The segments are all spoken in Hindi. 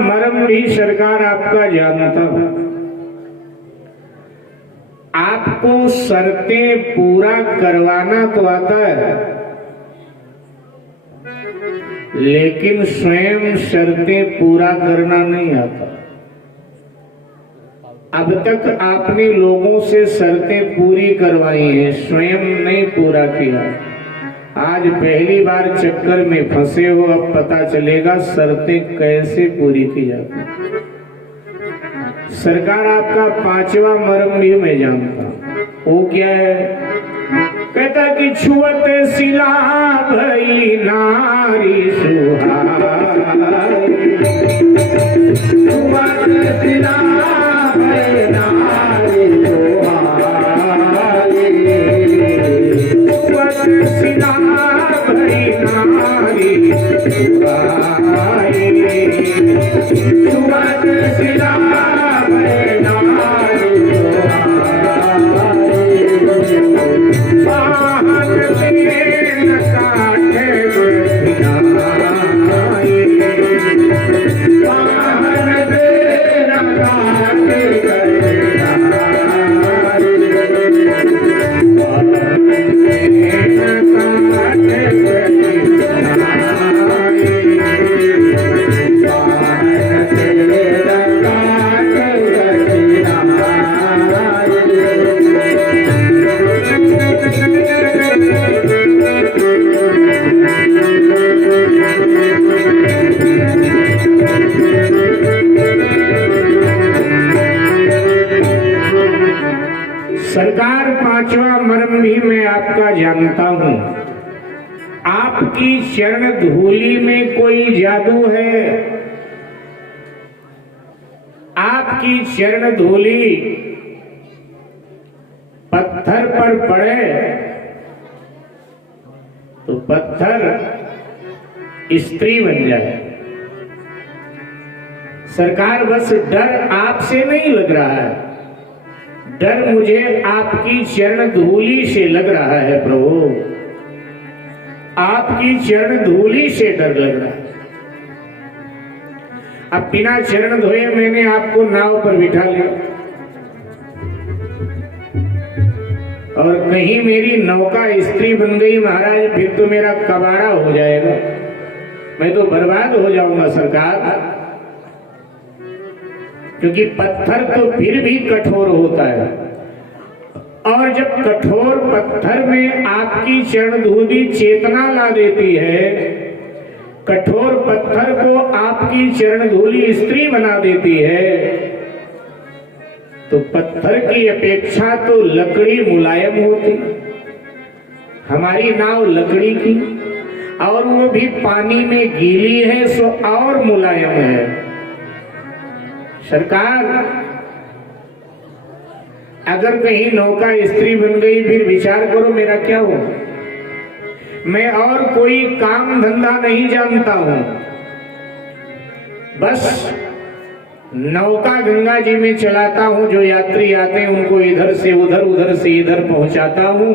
मर्म भी सरकार आपका जानता हूं। आपको शर्तें पूरा करवाना तो आता है, लेकिन स्वयं शर्तें पूरा करना नहीं आता। अब तक आपने लोगों से शर्तें पूरी करवाई हैं, स्वयं नहीं पूरा किया। आज पहली बार चक्कर में फंसे हो, अब पता चलेगा शर्तें कैसे पूरी की जाती। सरकार आपका पांचवा मर्म भी मैं जानता हूं। वो क्या है? कहता कि छुअत सिला भई नारी सुहाई, छुअत सिला भई नारी सुहाई, छुअत सिला भई नारी सुहाई, छुअत सिला भई नारी सरकार पांचवा मर्म भी मैं आपका जानता हूं। आपकी चरण धूलि में कोई जादू है। आपकी चरण धूलि पत्थर पर पड़े तो पत्थर स्त्री बन जाए। सरकार बस डर आपसे नहीं लग रहा है, डर मुझे आपकी चरण धूलि से लग रहा है प्रभु। आपकी चरण धूलि से डर लग रहा है। अब बिना चरण धोए मैंने आपको नाव पर बिठा लिया और कहीं मेरी नौका स्त्री बन गई महाराज, फिर तो मेरा कबाड़ा हो जाएगा, मैं तो बर्बाद हो जाऊंगा सरकार। क्योंकि पत्थर तो फिर भी कठोर होता है, और जब कठोर पत्थर में आपकी चरण धूलि चेतना ला देती है, कठोर पत्थर को आपकी चरण धूलि स्त्री बना देती है, तो पत्थर की अपेक्षा तो लकड़ी मुलायम होती। हमारी नाव लकड़ी की, और वो भी पानी में गीली है, सो और मुलायम है। सरकार अगर कहीं नौका स्त्री बन गई, फिर विचार करो मेरा क्या हो। मैं और कोई काम धंधा नहीं जानता हूं, बस नौका गंगा जी में चलाता हूं। जो यात्री आते हैं उनको इधर से उधर, उधर से इधर पहुंचाता हूं,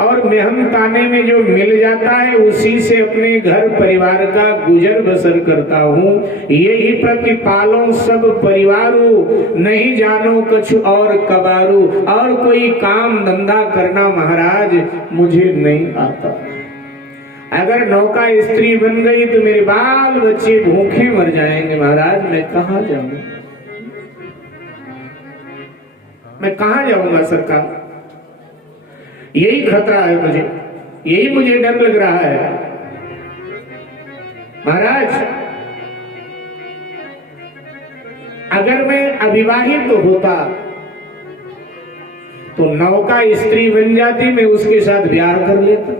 और मेहनताने में जो मिल जाता है उसी से अपने घर परिवार का गुजर बसर करता हूँ। यही प्रतिपालों सब परिवारों, नहीं जानो कुछ और कबारू। और कोई काम धंधा करना महाराज मुझे नहीं आता। अगर नौका स्त्री बन गई तो मेरे बाल बच्चे भूखे मर जाएंगे महाराज। मैं कहाँ जाऊंगा, मैं कहाँ जाऊंगा सरकार। यही खतरा है मुझे, यही मुझे डर लग रहा है महाराज। अगर मैं अविवाहित होता तो नौका स्त्री बन जाती, मैं उसके साथ ब्याह कर लेता।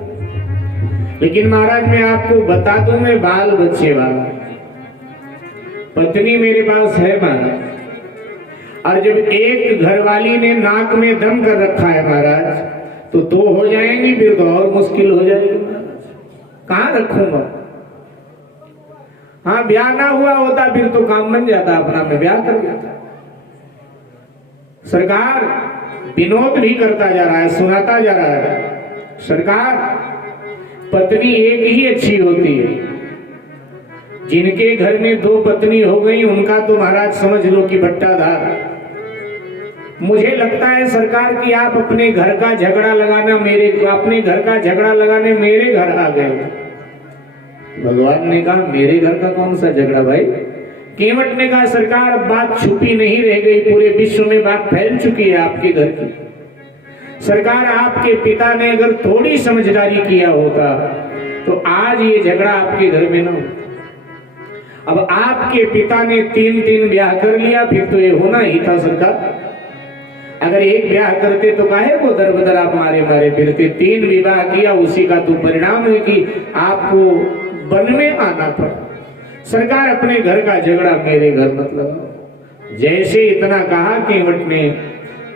लेकिन महाराज मैं आपको बता दूं, मैं बाल बच्चे वाला, पत्नी मेरे पास है महाराज। और जब एक घरवाली ने नाक में दम कर रखा है महाराज, तो दो हो जाएंगी, फिर तो और मुश्किल हो जाएगी। कहां रखूंगा। हाँ, ब्याह ना हुआ होता फिर तो काम बन जाता अपना, मैं ब्याह कर लेता। सरकार विनोद भी करता जा रहा है, सुनाता जा रहा है। सरकार पत्नी एक ही अच्छी होती है, जिनके घर में 2 पत्नी हो गई उनका तो महाराज समझ लो कि बट्टाधार। मुझे लगता है सरकार कि आप अपने घर का झगड़ा लगाने मेरे घर आ गए। भगवान ने कहा मेरे घर का कौन सा झगड़ा भाई? केवट ने कहा सरकार अब बात छुपी नहीं रह गई, पूरे विश्व में बात फैल चुकी है आपके घर की। सरकार आपके पिता ने अगर थोड़ी समझदारी किया होता तो आज ये झगड़ा आपके घर में ना हो। अब आपके पिता ने 3 ब्याह कर लिया, फिर तो ये होना ही था सरकार। अगर एक ब्याह करते तो काहे को दर बदर आप मारे फिरते? 3 विवाह किया, उसी का तो परिणाम है कि आपको वन में आना पड़ा। सरकार अपने घर का झगड़ा मेरे घर मत लगाओ। जैसे इतना कहा केवट ने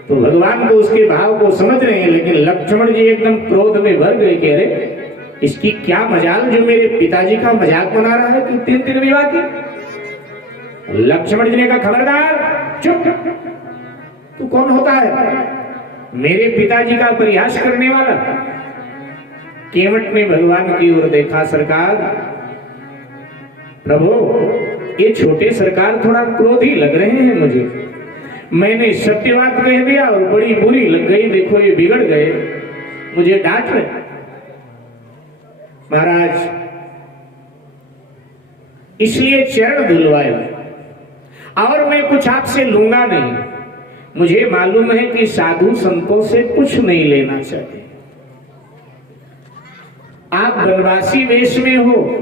तो भगवान को उसके भाव को समझ रहे हैं, लेकिन लक्ष्मण जी एकदम क्रोध में भर गए। कह रहे इसकी क्या मजाल जो मेरे पिताजी का मजाक बना रहा है कि 3 विवाह की। लक्ष्मण जी ने कहा खबरदार, चुप, तू कौन होता है मेरे पिताजी का परिहास करने वाला? केवट ने भगवान की ओर देखा। सरकार प्रभु ये छोटे सरकार थोड़ा क्रोधी लग रहे हैं मुझे। मैंने सत्य बात कह दिया और बड़ी बुरी लग गई। देखो ये बिगड़ गए, मुझे डांट रहे। महाराज इसलिए चरण धुलवाए और मैं कुछ आपसे लूंगा नहीं। मुझे मालूम है कि साधु संतों से कुछ नहीं लेना चाहिए। आप वनवासी वेश में हो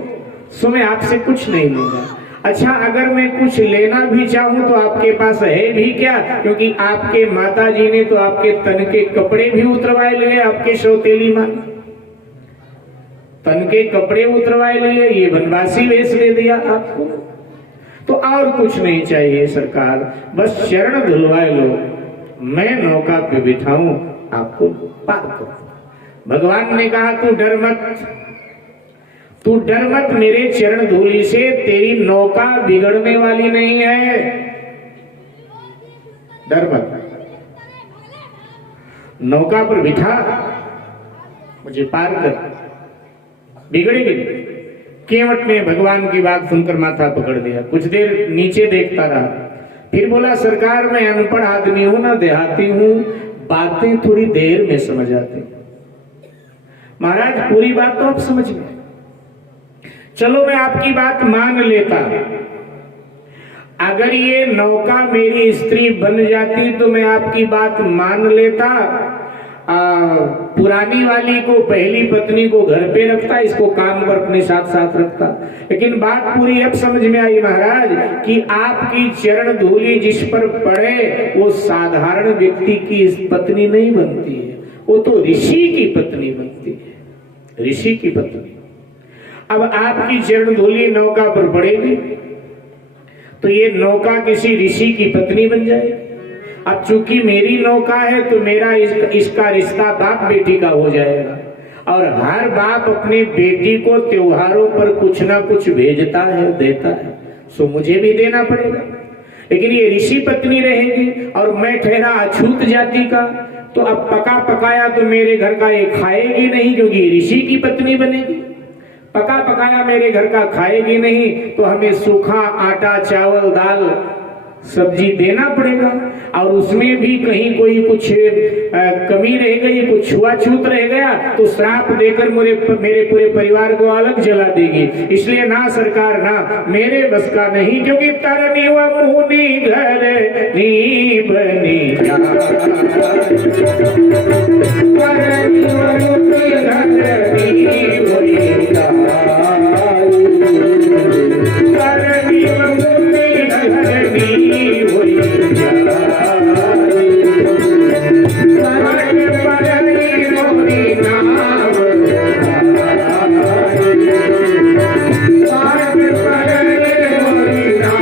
सो मैं आपसे कुछ नहीं लूंगा। अच्छा अगर मैं कुछ लेना भी चाहूं तो आपके पास है भी क्या? क्योंकि आपके माता जी ने तो आपके तन के कपड़े भी उतरवाए लिए। आपके सौतेली मां तन के कपड़े उतरवाए लिए, ये वनवासी वेश ले दिया आपको। तो और कुछ नहीं चाहिए सरकार, बस चरण धुलवाए लो, मैं नौका पे बिठाऊं, आपको पार करूं। भगवान ने कहा तू डर मत, मेरे चरण धूलि से तेरी नौका बिगड़ने वाली नहीं है। डर मत, नौका पर बिठा, मुझे पार कर, बिगड़ेगी। केवट ने भगवान की बात सुनकर माथा पकड़ दिया, कुछ देर नीचे देखता रहा, फिर बोला सरकार मैं अनपढ़ आदमी हूं ना, देहाती हूं, बातें थोड़ी देर में समझ आती। महाराज पूरी बात तो आप समझ गए, चलो मैं आपकी बात मान लेता। अगर ये नौका मेरी स्त्री बन जाती तो मैं आपकी बात मान लेता। पुरानी वाली को, पहली पत्नी को घर पे रखता, इसको काम पर अपने साथ साथ रखता। लेकिन बात पूरी अब समझ में आई महाराज कि आपकी चरण धूलि जिस पर पड़े वो साधारण व्यक्ति की पत्नी नहीं बनती है, वो तो ऋषि की पत्नी बनती है, ऋषि की पत्नी। अब आपकी चरण धूलि नौका पर पड़ेगी तो ये नौका किसी ऋषि की पत्नी बन जाएगी। अब चूंकि मेरी नौका है तो मेरा इसका रिश्ता बाप बेटी का हो जाएगा, और हर बाप अपने बेटी को त्योहारों पर कुछ ना कुछ भेजता है, देता है, सो मुझे भी देना पड़ेगा। लेकिन ये ऋषि पत्नी रहेगी और मैं ठहरा अछूत जाति का, तो अब पका पकाया तो मेरे घर का ये खाएगी नहीं क्योंकि ऋषि की पत्नी बनेगी। पका पकाया मेरे घर का खाएगी नहीं तो हमें सूखा आटा, चावल, दाल, सब्जी देना पड़ेगा, और उसमें भी कहीं कोई कुछ कमी रह गई, कुछ छुआछूत रह गया तो श्राप देकर मेरे पूरे परिवार को अलग जला देगी। इसलिए ना सरकार, ना, मेरे बस का नहीं, क्योंकि तरनी व मुनि घर नी बनी, तरनी व मुनि घर नी बनी, तरनी व मुनि घर नी नहीं